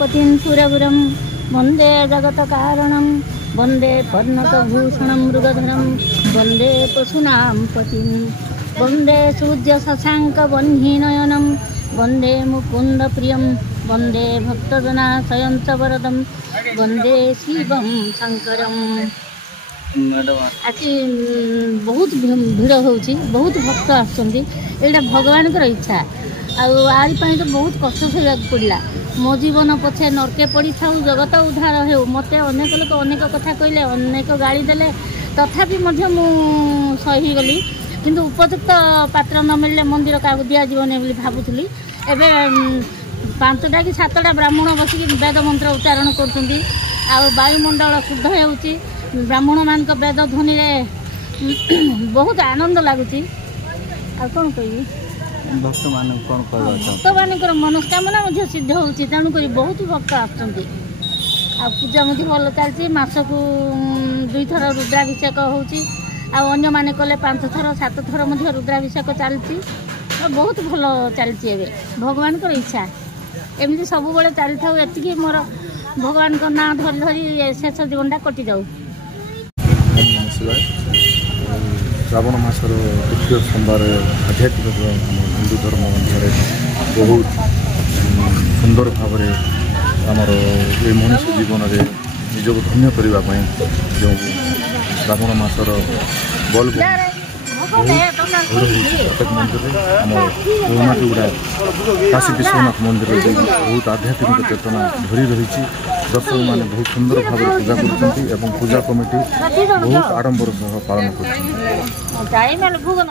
पतिं सुरगुरं वन्दे जगत्कारणं वन्दे पन्नतभूषणं मृगधरं वन्दे पशूनां पतिं वन्दे सूर्यशशाङ्कवह्निनयनं वन्दे मुकुन्दप्रियं वन्दे भक्तजनाशयं च वरदं वन्दे शिवं शङ्करम्। आज बहुत भिड़ हो बहुत भक्त आसटा भगवान इच्छा आई तो बहुत कष्ट सहवाक पड़ा। मो जीवन पछे नरके पड़ी था जगत उद्धार हो मत अनेक लोक अनेक कथा कहले अनेक गाड़ी देले तथापि सही गली किंतु उपयुक्त पात्र न मिलले मंदिर क्या दिजावन भावुली। एवं 5टा कि 7टा ब्राह्मण बसिक वेद मंत्र उच्चारण वायुमंडल शुद्ध हो ब्राह्मण मान वेद ध्वनि बहुत आनंद लगुच। कौन कह भक्त मान मनोकामना सिद्ध हो तेणुक बहुत भक्त आजा भल चलती मसकू 2 थर रुद्राभिषेक होने मैंने कले 5 थर 7 थर रुद्राभिषेक चलती बहुत भल चलती। भगवान को इच्छा एमती सब बड़े चली था ये मोर भगवान को ना धरी धरी शेष जीवनटा कटि जाऊ। श्रावण मासर तृतीय सोमवार आध्यात्मिक हिंदू धर्म अनुसार बहुत सुंदर भाव आमर ये मनुष्य जीवन में निजक धन्य करने जो श्रावण मासर बल प्रत्येक मंदिर आम गुड़ा काशी विश्वनाथ मंदिर बहुत आध्यात्मिक चेतना भरी रही। दर्शक मैंने बहुत सुंदर भाव पूजा कर पूजा कमिटी बहुत आडंबर पालन कर।